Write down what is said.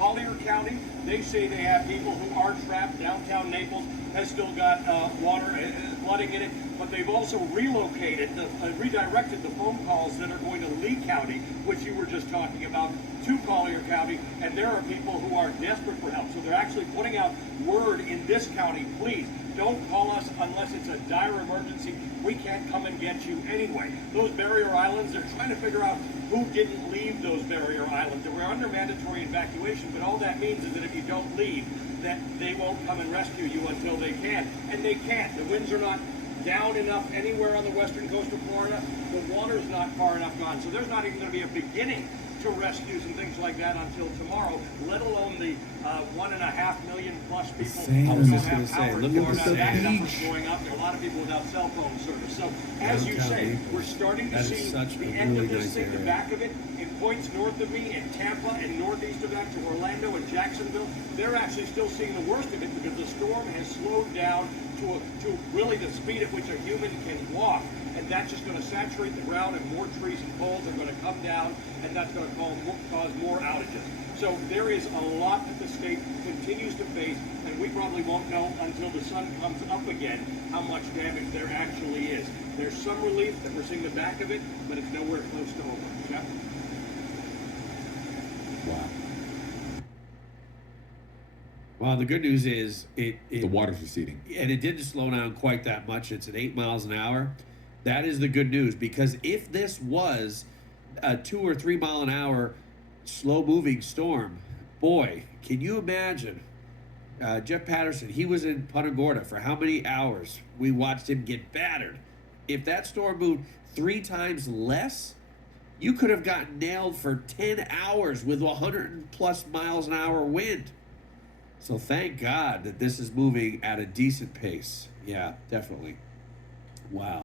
Collier County, they say they have people who are trapped. Downtown Naples has still got water flooding in it, but they've also redirected the phone calls that are going to Lee County, which you were just talking about, to Collier County, and there are people who are desperate for help. So they're actually putting out word in this county, please, don't call us unless it's a dire emergency. We can't come and get you anyway. Those barrier islands, they're trying to figure out who didn't leave those barrier islands. We're under mandatory evacuation, but all that means is that if you don't leave, that they won't come and rescue you until they can. And they can't. The winds are not down enough anywhere on the western coast of Florida. The water's not far enough gone. So there's not even going to be a beginning to rescues and things like that until tomorrow, let alone the 1.5 million plus people who I was don't just going have to power say, in look Florida. at the That number's beach. going up. There are a lot of people without cell phone service. So as you say, we're starting to That is see such the a end of really this nice thing, the area. back of it. In points north of me, in Tampa and northeast of that to Orlando and Jacksonville, they're actually still seeing the worst of it because the storm has slowed down to really the speed at which a human can walk. And that's just going to saturate the ground, and more trees and poles are going to come down, and that's going to cause more outages. So there is a lot that the state continues to face, and we probably won't know until the sun comes up again how much damage there actually is. There's some relief that we're seeing the back of it, but it's nowhere close to over. Jeff? Wow. Well, the good news is The water's receding. and it didn't slow down quite that much. It's at 8 miles an hour. That is the good news, because if this was a 2 or 3 mile an hour slow moving storm, boy, can you imagine? Jeff Patterson, he was in Punta Gorda for how many hours? We watched him get battered. If that storm moved 3 times less, you could have gotten nailed for 10 hours with 100 plus miles an hour wind. So thank God that this is moving at a decent pace. Yeah, definitely. Wow.